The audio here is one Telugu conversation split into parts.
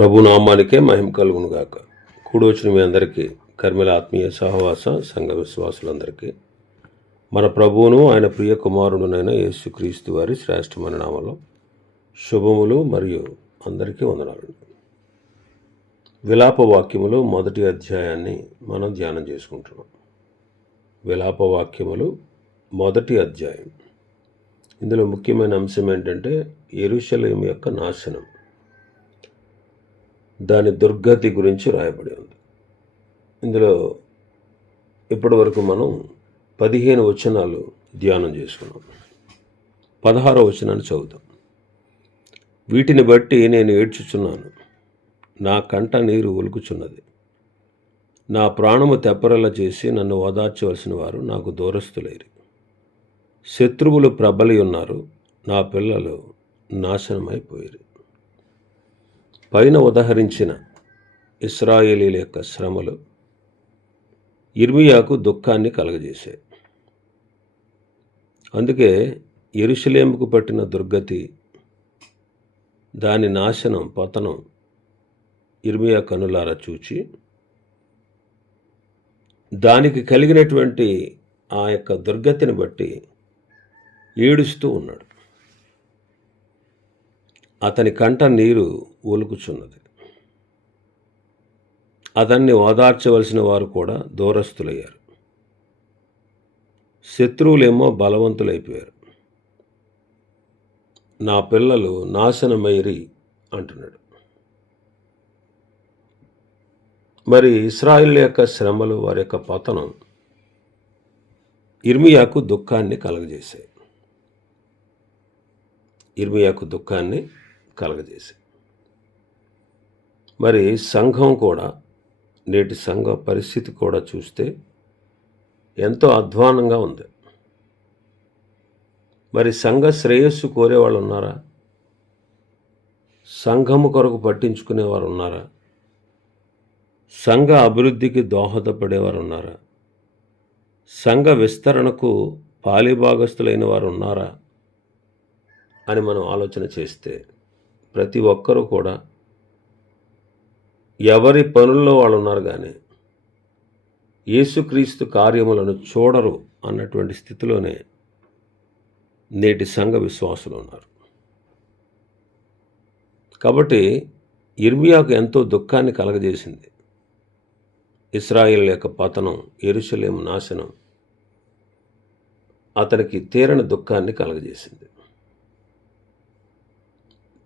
ప్రభునామానికే మహిమ కలుగునుగాక. కూడొచ్చిన మీ అందరికీ, కర్మల ఆత్మీయ సహవాస సంఘ విశ్వాసులందరికీ మన ప్రభువును ఆయన ప్రియ కుమారుడునైన యేసుక్రీస్తు వారి శ్రేష్టమైన నామంలో శుభములు మరియు అందరికీ వందనాలు. విలాప వాక్యములు మొదటి అధ్యాయాన్ని మనం ధ్యానం చేసుకుంటున్నాం. విలాప వాక్యములు మొదటి అధ్యాయం. ఇందులో ముఖ్యమైన అంశం ఏంటంటే యెరూషలేము యొక్క నాశనం, దాని దుర్గతి గురించి రాయబడి ఉంది. ఇందులో ఇప్పటి వరకు మనం 15 వచనాలు ధ్యానం చేసుకున్నాం. 16వ వచనాన్ని చదువుతాం. వీటిని బట్టి నేను ఏడ్చుచున్నాను, నా కంట నీరు ఒలుకుచున్నది. నా ప్రాణము తెప్పరల చేసి నన్ను ఓదార్చవలసిన వారు నాకు దూరస్తులైరి. శత్రువులు ప్రబలి ఉన్నారు, నా పిల్లలు నాశనమైపోయారు. పైన ఉదహరించిన ఇశ్రాయేలీల యొక్క శ్రమలు యిర్మీయాకు దుఃఖాన్ని కలగజేశాయి. అందుకే యెరూషలేముకు పట్టిన దుర్గతి, దాని నాశనం, పతనం యిర్మీయా కనులారా చూచి దానికి కలిగినటువంటి ఆ యొక్క దుర్గతిని బట్టి ఏడుస్తూ ఉన్నాడు. అతని కంట నీరు ఒలుకుచున్నది. అతన్ని ఓదార్చవలసిన వారు కూడా దూరస్తులయ్యారు. శత్రువులేమో బలవంతులైపోయారు. నా పిల్లలు నాశనమైరి అంటున్నాడు. మరి ఇశ్రాయేలు యొక్క శ్రమలు, వారి యొక్క పతనం యిర్మీయాకు దుఃఖాన్ని కలగజేశాయి. మరి సంఘం కూడా, నేటి సంఘ పరిస్థితి కూడా చూస్తే ఎంతో అధ్వానంగా ఉంది. మరి సంఘ శ్రేయస్సు కోరేవాళ్ళు ఉన్నారా? సంఘము కొరకు పట్టించుకునేవారు ఉన్నారా? సంఘ అభివృద్ధికి దోహదపడేవారు ఉన్నారా? సంఘ విస్తరణకు పాలిభాగస్తులైన వారు ఉన్నారా అని మనం ఆలోచన చేస్తే ప్రతి ఒక్కరూ కూడా ఎవరి పనుల్లో వాళ్ళు ఉన్నారు, కానీ యేసుక్రీస్తు కార్యములను చూడరు అన్నటువంటి స్థితిలోనే నేటి సంఘ విశ్వాసులు ఉన్నారు. కాబట్టి యిర్మీయాకు ఎంతో దుఃఖాన్ని కలగజేసింది ఇశ్రాయేలు యొక్క పతనం, యెరూషలేము నాశనం అతనికి తీరని దుఃఖాన్ని కలగజేసింది.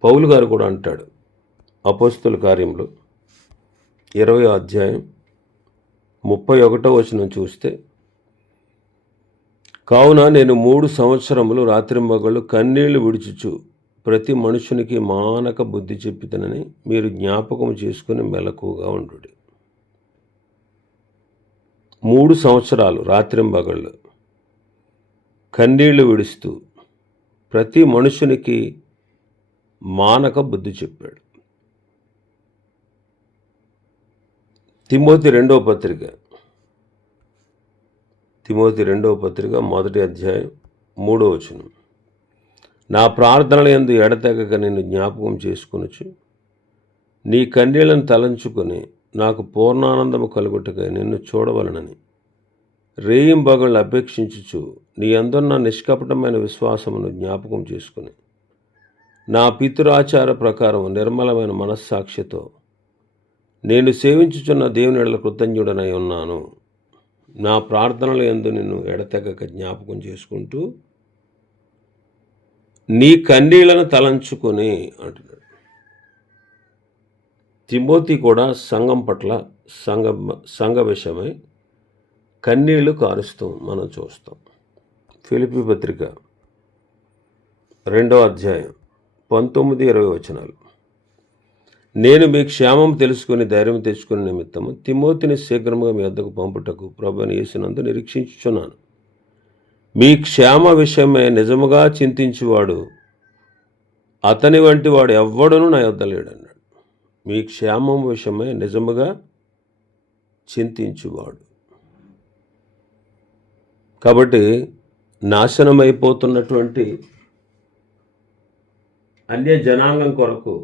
పౌలు గారు కూడా అంటాడు, అపోస్తలుల కార్యములు 20వ అధ్యాయం 31వ వచనం చూస్తే, కావున నేను 3 సంవత్సరములు రాత్రింబగళ్ళు కన్నీళ్లు విడుచుచు ప్రతి మనుషునికి మానక బుద్ధి చెప్పితనని మీరు జ్ఞాపకం చేసుకుని మెలకుగా ఉండుడి. 3 సంవత్సరాలు రాత్రింబగళ్ళు కన్నీళ్లు విడుస్తూ ప్రతి మనుషునికి మానక బుద్ధి చెప్పాడు. తిమోతి రెండవ పత్రిక మొదటి అధ్యాయం 3వ వచనం, నా ప్రార్థనల యందు ఎడతెగక నిన్ను జ్ఞాపకం చేసుకొనుచు నీ కన్నీళ్లను తలంచుకొని నాకు పూర్ణానందము కలుగుటకై నిన్ను చూడవలనని రేయింబగళ్ళు అపేక్షించుచు నీ అందున్న నిష్కపటమైన విశ్వాసమును జ్ఞాపకం చేసుకుని నా పితృఆచార ప్రకారం నిర్మలమైన మనస్సాక్షితో నేను సేవించుచున్న దేవుని ఎడల కృతజ్ఞుడనై ఉన్నాను. నా ప్రార్థనల యందు నిన్ను ఎడతెగక జ్ఞాపకం చేసుకుంటూ నీ కన్నీళ్లను తలంచుకొని అంటున్నాడు. తిమోతి కూడా సంఘం పట్ల, సంఘ విషయమై కన్నీళ్లు కారుస్తూ మనం చూస్తాం. ఫిలిప్పీ పత్రిక 2వ అధ్యాయం 19-20 వచనాలు, నేను మీ క్షేమం తెలుసుకుని ధైర్యం తెచ్చుకునే నిమిత్తము తిమోతిని శీఘ్రముగా మీ వద్దకు పంపుటకు ప్రభువుని యేసునందు నిరీక్షించుచున్నాను. మీ క్షేమ విషయమై నిజముగా చింతించువాడు అతని వంటి వాడు ఎవ్వడును నా యొద్ద లేడన్నాడు. మీ క్షేమం విషయమై నిజముగా చింతించువాడు. కాబట్టి నాశనమైపోతున్నటువంటి అన్య జనాంగం కొరకు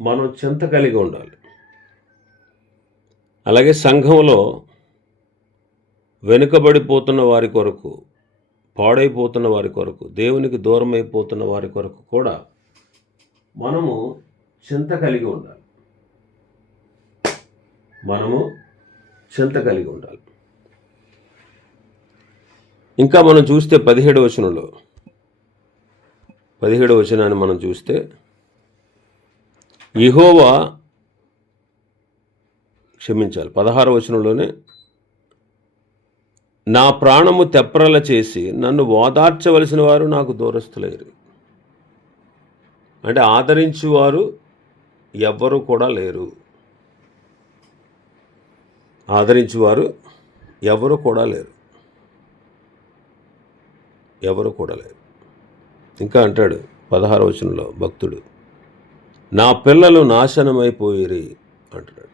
మనం చింత కలిగి ఉండాలి. అలాగే సంఘంలో వెనుకబడిపోతున్న వారి కొరకు, పాడైపోతున్న వారి కొరకు, దేవునికి దూరం అయిపోతున్న వారి కొరకు కూడా మనము చింత కలిగి ఉండాలి. మనము చింత కలిగి ఉండాలి. ఇంకా మనం చూస్తే 17వ వచనంలో, 17వ వచనాన్ని మనం చూస్తే, యెహోవా 16వ వచనంలోనే, నా ప్రాణము తెప్రల చేసి నన్ను ఓదార్చవలసిన వారు నాకు దూరస్తులైరు. అంటే ఆదరించువారు ఎవ్వరూ కూడా లేరు. ఆదరించువారు ఎవరు కూడా లేరు. ఎవరు కూడా లేరు. ఇంకా అంటాడు 16వ వచనంలో భక్తుడు, నా పిల్లలు నాశనమైపోయిరి అంటున్నాడు.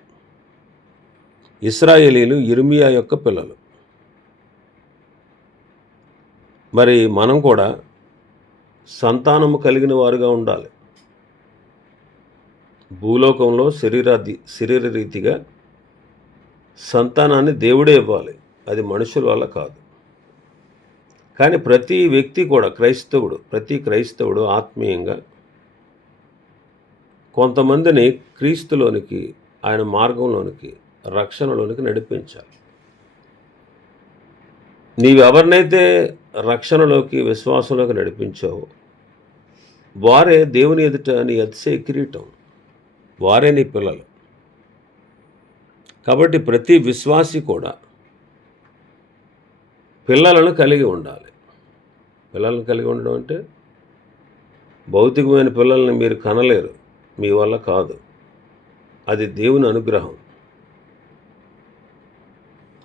ఇశ్రాయేలీలు యిర్మీయా యొక్క పిల్లలు. మరి మనం కూడా సంతానము కలిగిన వారుగా ఉండాలి. భూలోకంలో శరీర రీతిగా సంతానాన్ని దేవుడే ఇవ్వాలి, అది మనుషుల వల్ల కాదు. కానీ ప్రతి వ్యక్తి కూడా ప్రతి క్రైస్తవుడు ఆత్మీయంగా కొంతమందిని క్రీస్తులోనికి, ఆయన మార్గంలోనికి, రక్షణలోనికి నడిపించాలి. నీవెవరినైతే రక్షణలోకి, విశ్వాసంలోకి నడిపించావో వారే దేవుని ఎదుట నీ అతిశయ కిరీటం, వారే నీ పిల్లలు. కాబట్టి ప్రతి విశ్వాసి కూడా పిల్లలను కలిగి ఉండాలి. పిల్లలను కలిగి ఉండడం అంటే భౌతికమైన పిల్లల్ని మీరు కనలేరు, మీ వల్ల కాదు. అది దేవుని అనుగ్రహం,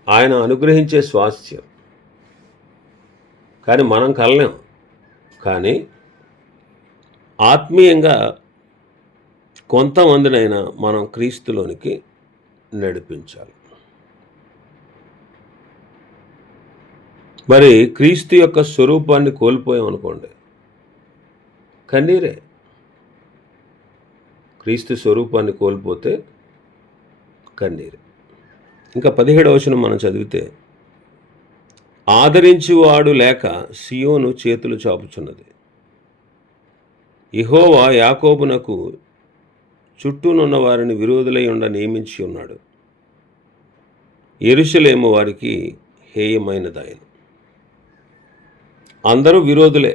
ఆయన అనుగ్రహించే స్వాస్థ్యం. కానీ మనం కలలేం. కానీ ఆత్మీయంగా కొంతమందినైనా మనం క్రీస్తులోనికి నడిపించాలి. మరి క్రీస్తు యొక్క స్వరూపాన్ని కోల్పోయాం అనుకోండి, కన్నీరే. క్రీస్తు స్వరూపాన్ని కోల్పోతే కన్నీరే. ఇంకా 17వ వచనం మనం చదివితే, ఆదరించువాడు లేక సియోను చేతులు చాపుచున్నది. యెహోవా యాకోబునకు చుట్టూనున్న వారిని విరోధులై ఉండ నియమించి ఉన్నాడు. యెరూషలేము వారికి హేయమైనదాయను. అందరూ విరోధులే,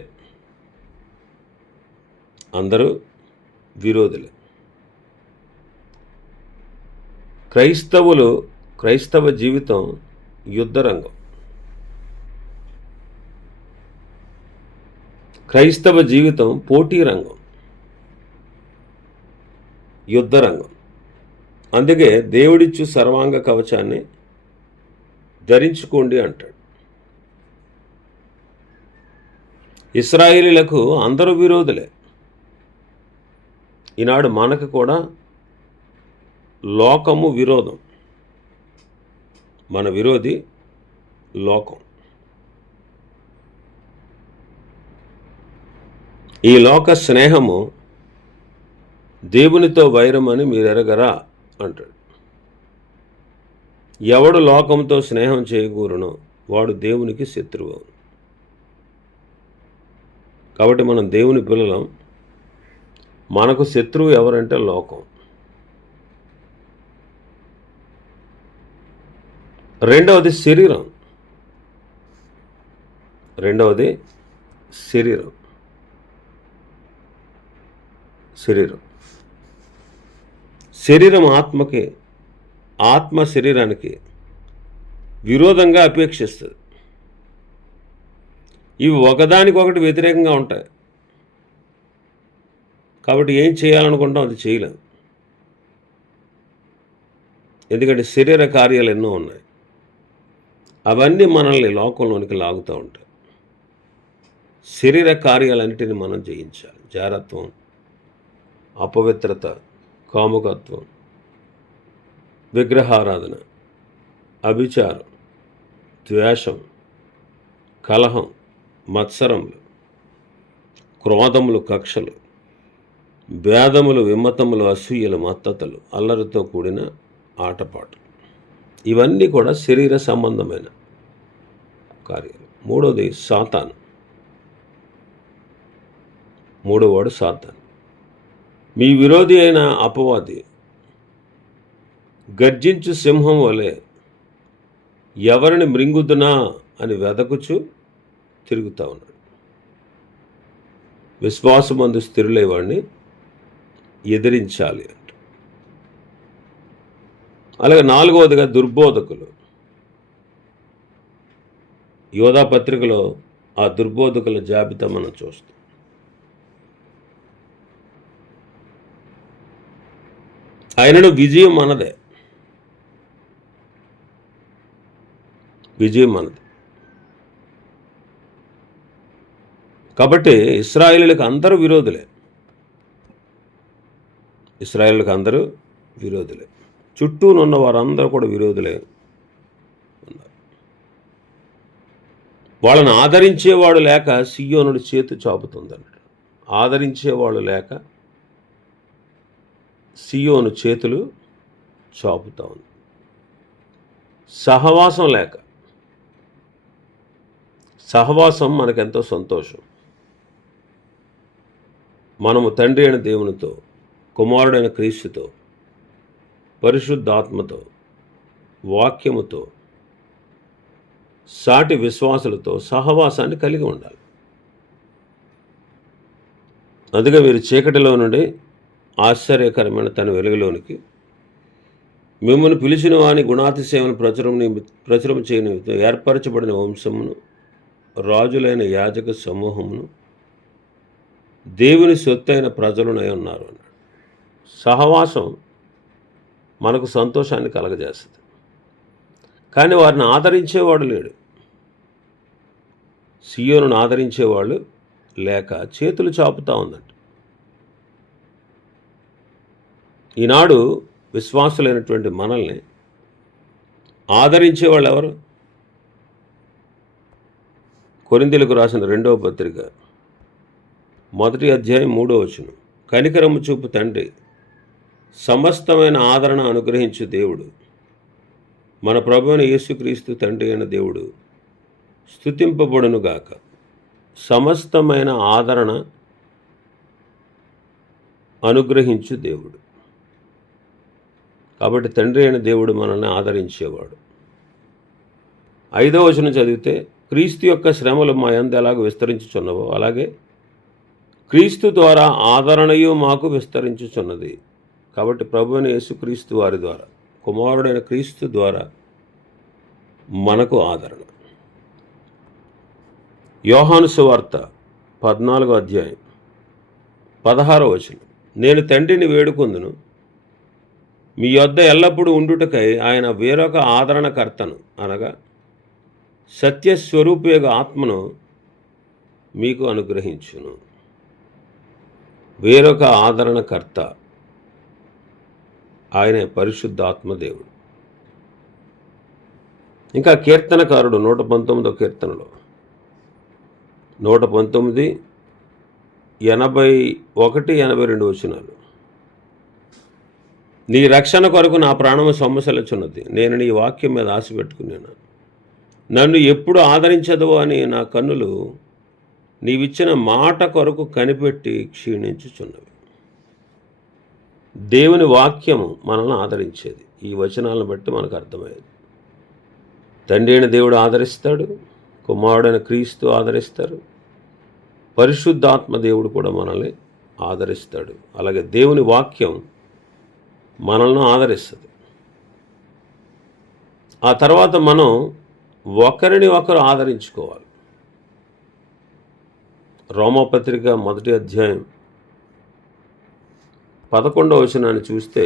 అందరూ విరోధులే. క్రైస్తవ జీవితం యుద్ధరంగం. క్రైస్తవ జీవితం పోటీ రంగం, యుద్ధరంగం. అందుకే దేవుడిచ్చు సర్వాంగ కవచాన్ని ధరించుకోండి అంటాడు. ఇశ్రాయేలీలకు అందరూ విరోధులే. ఈనాడు మనకు కూడా లోకము విరోధం. మన విరోధి లోకం. ఈ లోక స్నేహము దేవునితో వైరమని మీరు ఎరగరా అంటాడు. ఎవడు లోకంతో స్నేహం చేయకూరునో వాడు దేవునికి శత్రువు. కాబట్టి మనం దేవుని పిల్లలం. మనకు శత్రువు ఎవరంటే లోకం. రెండవది శరీరం. శరీరం ఆత్మకి, ఆత్మ శరీరానికి విరోధంగా అపేక్షిస్తుంది. ఇవి ఒకదానికొకటి వ్యతిరేకంగా ఉంటాయి. కాబట్టి ఏం చేయాలనుకుంటాం అది చేయలేం. ఎందుకంటే శరీర కార్యాలు ఎన్నో ఉన్నాయి. అవన్నీ మనల్ని లోకంలోనికి లాగుతూ ఉంటాయి. శరీర కార్యాలన్నిటిని మనం జయించాలి. జారత్వం, అపవిత్రత, కాముకత్వం, విగ్రహారాధన, అభిచారం, ద్వేషం, కలహం, మత్సరములు, క్రోధములు, కక్షలు, భేదములు, విమతములు, అసూయలు, మత్తతలు, అల్లరితో కూడిన ఆటపాటు, ఇవన్నీ కూడా శరీర సంబంధమైన కార్యాలు. మూడోది సాతాను. మూడోవాడు సాతాను. మీ విరోధి అయిన అపవాది గర్జించు సింహం వలె ఎవరిని మృంగుదునా అని వెదకుచు తిరుగుతూ ఉన్నాడు. విశ్వాసమందు స్థిరులై వాడిని ఎదిరించాలి అంట. అలాగే నాలుగవదిగా దుర్బోధకులు. యోధా పత్రికలో ఆ దుర్బోధకుల జాబితా మనం చూస్తాం. ఆయనను విజయం మనదే, విజయం మనది. కాబట్టి ఇశ్రాయేలులకు అందరూ విరోధులే, ఇశ్రాయేలులకు అందరూ విరోధులే. చుట్టూనున్న వారందరూ కూడా విరోధులే ఉన్నారు. వాళ్ళని ఆదరించేవాడు లేక సియోనుడు చేతి చాపుతుందన్నాడు. ఆదరించేవాడు లేక సియోను చేతులు చాపుతా ఉంది. సహవాసం లేక. సహవాసం మనకెంతో సంతోషం. మనము తండ్రి అయిన దేవునితో, కుమారుడైన క్రీస్తుతో, పరిశుద్ధాత్మతో, వాక్యముతో, సాటి విశ్వాసులతో సహవాసాన్ని కలిగి ఉండాలి. అందుకే మీరు చీకటిలో నుండి ఆశ్చర్యకరమైన తన వెలుగులోనికి మిమ్మల్ని పిలిచిన వాని గుణాతిశయమును ప్రచురం చేయని ఏర్పరచబడిన వంశమును, రాజులైన యాజక సమూహమును, దేవుని సొత్తైన ప్రజలునై ఉన్నారు అన్నాడు. సహవాసం మనకు సంతోషాన్ని కలగజేస్తుంది. కానీ వారిని ఆదరించేవాడు లేడు. సియోనును ఆదరించేవాళ్ళు లేక చేతులు చాపుతా ఉందంట. ఈనాడు విశ్వాసులైనటువంటి మనల్ని ఆదరించేవాళ్ళు ఎవరు? కొరింథీయులకు రాసిన 2వ పత్రిక 1వ అధ్యాయం 3వ వచనం. కనికరము చూపు తండ్రి, సమస్తమైన ఆదరణ అనుగ్రహించు దేవుడు, మన ప్రభువైన యేసుక్రీస్తు తండ్రి అయిన దేవుడు స్తుతింపబడునుగాక. సమస్తమైన ఆదరణ అనుగ్రహించు దేవుడు. కాబట్టి తండ్రి అయిన దేవుడు మనల్ని ఆదరించేవాడు. 5వ వచనం చదివితే, క్రీస్తు యొక్క శ్రమలు మా యందు ఎలాగ విస్తరించుచున్నవో అలాగే క్రీస్తు ద్వారా ఆదరణయు మాకు విస్తరించుచున్నది. కాబట్టి ప్రభువైన యేసుక్రీస్తు వారి ద్వారా, కుమారుడైన క్రీస్తు ద్వారా మనకు ఆదరణ. యోహాను సువార్త 14వ అధ్యాయం 16వ వచనం. నేను తండ్రిని వేడుకొందును, మీ యొద్ద ఎల్లప్పుడూ ఉండుటకై ఆయన వేరొక ఆదరణకర్తను, అనగా సత్యస్వరూపయోగ ఆత్మను మీకు అనుగ్రహించును. వేరొక ఆదరణకర్త ఆయనే పరిశుద్ధాత్మ దేవుడు. ఇంకా కీర్తనకారుడు 119వ కీర్తనలో 119, 81, 82 వచనాలు. నీ రక్షణ కొరకు నా ప్రాణము సొమ్మసిల్లుచున్నది. నేను నీ వాక్యం మీద ఆశ పెట్టుకున్నాను. నన్ను ఎప్పుడు ఆదరించదు అని నా కన్నులు నీవిచ్చిన మాట కొరకు కనిపెట్టి క్షీణించుచున్నవి. దేవుని వాక్యము మనల్ని ఆదరించేది. ఈ వచనాలను బట్టి మనకు అర్థమయ్యేది. తండ్రి అయిన దేవుడు ఆదరిస్తాడు, కుమారుడైన క్రీస్తు ఆదరిస్తారు, పరిశుద్ధాత్మ దేవుడు కూడా మనల్ని ఆదరిస్తాడు. అలాగే దేవుని వాక్యం మనల్ని ఆదరిస్తుంది. ఆ తర్వాత మనం ఒకరిని ఒకరు ఆదరించుకోవాలి. రోమాపత్రిక 1వ అధ్యాయం 11వ వచనాన్ని చూస్తే,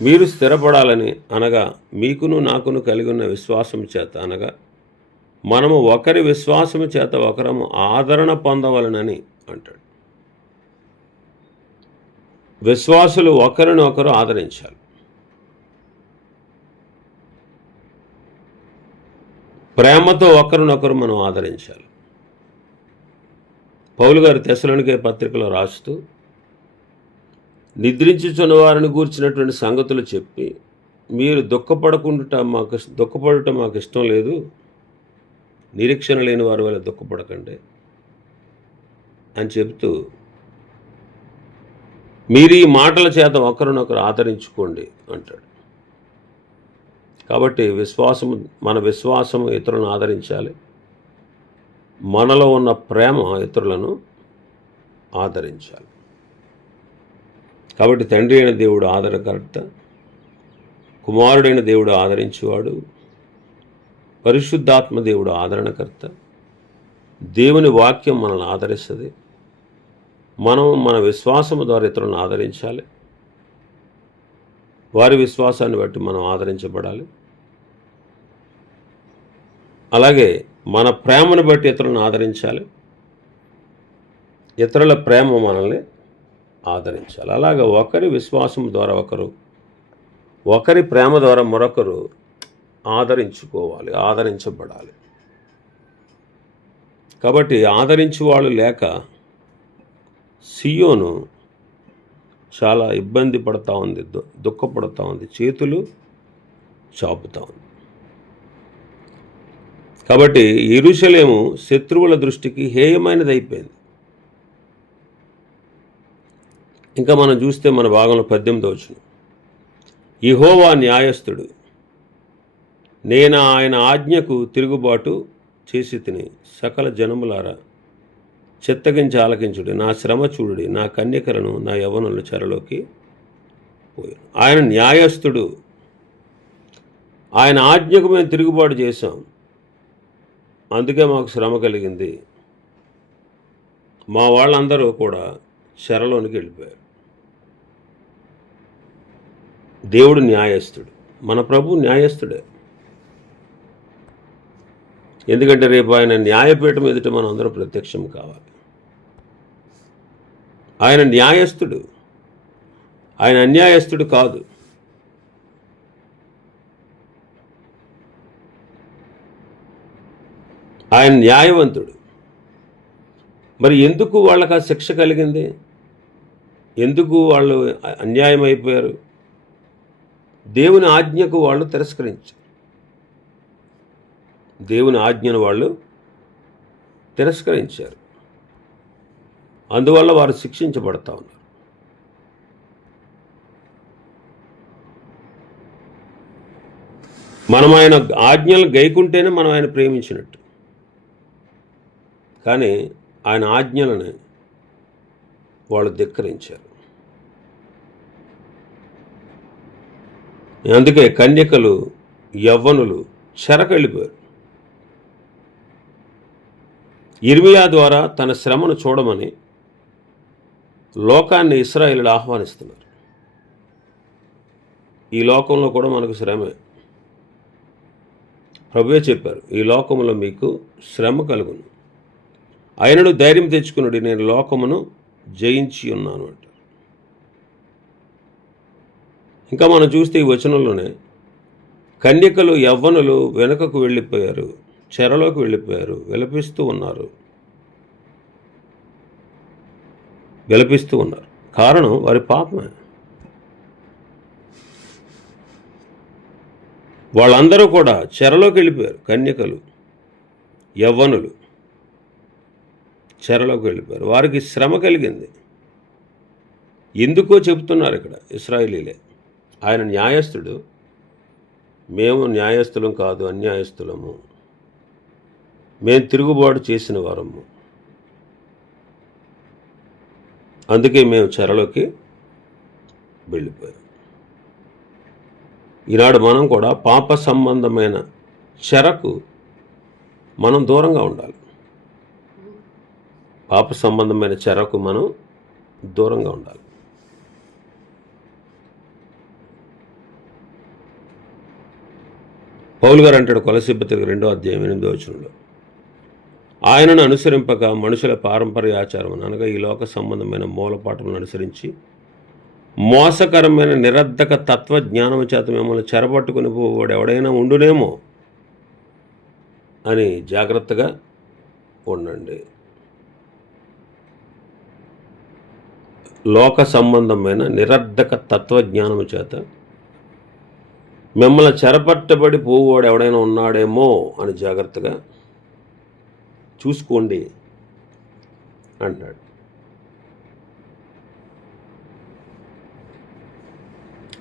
మీరు స్థిరపడాలని, అనగా మీకును నాకును కలిగి ఉన్న విశ్వాసం చేత, అనగా మనము ఒకరి విశ్వాసము చేత ఒకరము ఆదరణ పొందవలనని అంటాడు. విశ్వాసులు ఒకరిని ఒకరు ఆదరించాలి. ప్రేమతో ఒకరినొకరు మనం ఆదరించాలి. పౌలు గారు తెస్సలోనికే పత్రికలో రాస్తూ నిద్రించుచున్న వారిని గూర్చినటువంటి సంగతులు చెప్పి, మీరు దుఃఖపడటం మాకు ఇష్టం లేదు, నిరీక్షణ లేని వారి వల్ల దుఃఖపడకండి అని చెబుతూ, మీరు ఈ మాటల చేత ఒకరినొకరు ఆదరించుకోండి అంటాడు. కాబట్టి మన విశ్వాసము ఇతరులను ఆదరించాలి. మనలో ఉన్న ప్రేమ ఇతరులను ఆదరించాలి. కాబట్టి తండ్రి అయిన దేవుడు ఆదరణకర్త, కుమారుడైన దేవుడు ఆదరించేవాడు, పరిశుద్ధాత్మ దేవుడు ఆదరణకర్త. దేవుని వాక్యం మనల్ని ఆదరిస్తుంది. మనం మన విశ్వాసము ద్వారా ఇతరులను ఆదరించాలి. వారి విశ్వాసాన్ని బట్టి మనం ఆదరించబడాలి. అలాగే మన ప్రేమను బట్టి ఇతరులను ఆదరించాలి. ఇతరుల ప్రేమ మనల్ని ఆదరించాలి. అలాగే ఒకరి విశ్వాసం ద్వారా ఒకరి ప్రేమ ద్వారా మరొకరు ఆదరించుకోవాలి, ఆదరించబడాలి. కాబట్టి ఆదరించేవాళ్ళు లేక సియోను చాలా ఇబ్బంది పడుతూ ఉంది, దుఃఖపడుతూ ఉంది, చేతులు చాపుతూ ఉంది. కాబట్టి యెరూషలేము శత్రువుల దృష్టికి హేయమైనది అయిపోయింది. ఇంకా మనం చూస్తే మన భాగంలో 18వ వచనం, యెహోవా న్యాయస్థుడు, నేను ఆయన ఆజ్ఞకు తిరుగుబాటు చేసి తిని, సకల జనములారా చిత్తగించి ఆలకించుడి, నా శ్రమ చూడుడి, నా కన్యకలను నా యవ్వనులను చెరలోకి పోయాను. ఆయన న్యాయస్థుడు, ఆయన ఆజ్ఞకు మేము తిరుగుబాటు చేశాం, అందుకే మాకు శ్రమ కలిగింది. మా వాళ్ళందరూ కూడా చెరలోనికి వెళ్ళిపోయారు. దేవుడు న్యాయస్థుడు, మన ప్రభు న్యాయస్థుడే. ఎందుకంటే రేపు ఆయన న్యాయపీఠం ఎదుట మనం అందరూ ప్రత్యక్షం కావాలి. ఆయన న్యాయస్థుడు, ఆయన అన్యాయస్థుడు కాదు. ఆయన న్యాయవంతుడు. మరి ఎందుకు వాళ్ళకి ఆ శిక్ష కలిగింది? ఎందుకు వాళ్ళు అన్యాయం అయిపోయారు? దేవుని ఆజ్ఞకు వాళ్ళు తిరస్కరించారు. దేవుని ఆజ్ఞను వాళ్ళు తిరస్కరించారు. అందువల్ల వారు శిక్షించబడతా ఉన్నారు. మనం ఆయన ఆజ్ఞలు గైకుంటేనే మనం ఆయన ప్రేమించినట్టు. కానీ ఆయన ఆజ్ఞలను వాళ్ళు ధిక్కరించారు. అందుకే కన్యకలు, యవ్వనులు చెరకెళ్ళిపోయారు. యిర్మీయా ద్వారా తన శ్రమను చూడమని లోకాన్ని ఇశ్రాయేలీయులు ఆహ్వానిస్తున్నారు. ఈ లోకంలో కూడా మనకు శ్రమే. ప్రభువే చెప్పారు, ఈ లోకంలో మీకు శ్రమ కలుగును, ఆయనను ధైర్యం తెచ్చుకున్నాడు, నేను లోకమును జయించి ఉన్నాను అంటారు. ఇంకా మనం చూస్తే ఈ వచనంలోనే కన్యకలు, యవ్వనులు వెనుకకు వెళ్ళిపోయారు, చెరలోకి వెళ్ళిపోయారు, విలపిస్తూ ఉన్నారు. కారణం వారి పాపమే. వాళ్ళందరూ కూడా చెరలోకి వెళ్ళిపోయారు. కన్యకలు, యవ్వనులు చెరలోకి వెళ్ళిపోయారు. వారికి శ్రమ కలిగింది. ఎందుకో చెబుతున్నారు ఇక్కడ ఇశ్రాయేలీలే. ఆయన న్యాయస్థుడు, మేము న్యాయస్థులం కాదు, అన్యాయస్థులము, మేము తిరుగుబాటు చేసిన వారము, అందుకే మేము చెరలోకి వెళ్ళిపోయాం. ఈనాడు మనం కూడా పాప సంబంధమైన చెరకు మనం దూరంగా ఉండాలి. పాప సంబంధమైన చెరకు మనం దూరంగా ఉండాలి. పౌలు గారు అంటాడు కొలస్సీ పత్రిక 2వ అధ్యాయం 8వ వచనంలో, ఆయనను అనుసరింపక మనుషుల పారంపర్య ఆచారం అనగా ఈ లోక సంబంధమైన మూలపాఠములను అనుసరించి మోసకరమైన నిరర్ధక తత్వజ్ఞానము చేత మిమ్మల్ని చెరపట్టుకుని పోవాడు ఎవడైనా ఉండునేమో అని జాగ్రత్తగా ఉండండి. లోక సంబంధమైన నిరర్ధక తత్వజ్ఞానము చేత మిమ్మల్ని చెరపట్టబడి పోవాడు ఎవడైనా ఉన్నాడేమో అని జాగ్రత్తగా చూసుకోండి అంటున్నాడు.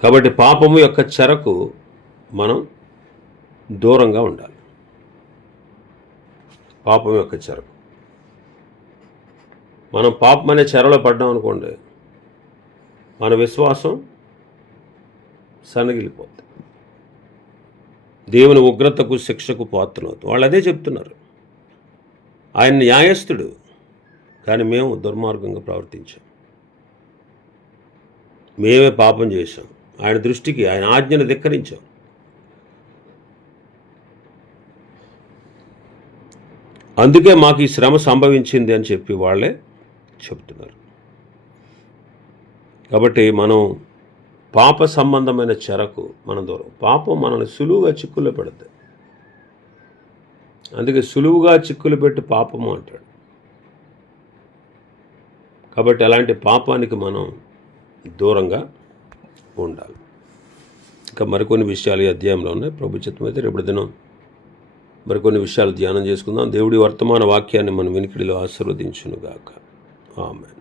కాబట్టి పాపము యొక్క చెరకు మనం దూరంగా ఉండాలి. పాపం యొక్క చెరకు, మనం పాపం అనే చెరలో పడ్డాం అనుకోండి, మన విశ్వాసం సన్నగిలిపోతుంది, దేవుని ఉగ్రతకు శిక్షకు పాత్రలవుతాం. వాళ్ళు అదే చెప్తున్నారు. ఆయన న్యాయస్థుడు, కానీ మేము దుర్మార్గంగా ప్రవర్తించాం, మేమే పాపం చేశాం, ఆయన దృష్టికి ఆయన ఆజ్ఞను ధిక్కరించాం. అందుకే మాకు ఈ శ్రమ సంభవించింది అని చెప్పి వాళ్ళే చెప్తున్నారు. కాబట్టి మనం పాప సంబంధమైన చెరకు మనం దూరం. పాపం మనల్ని సులువుగా చిక్కుల్లో పెడతాయి. అందుకే సులువుగా చిక్కులు పెట్టి పాపము అంటాడు. కాబట్టి అలాంటి పాపానికి మనం దూరంగా ఉండాలి. ఇంకా మరికొన్ని విషయాలు ఈ అధ్యాయంలో ఉన్నాయి. ప్రభు చిత్తం అయితే రేపటి దినం మరికొన్ని విషయాలు ధ్యానం చేసుకుందాం. దేవుడి వర్తమాన వాక్యాన్ని మన వినికిడిలో ఆశీర్వదించునుగాక. ఆమేన్.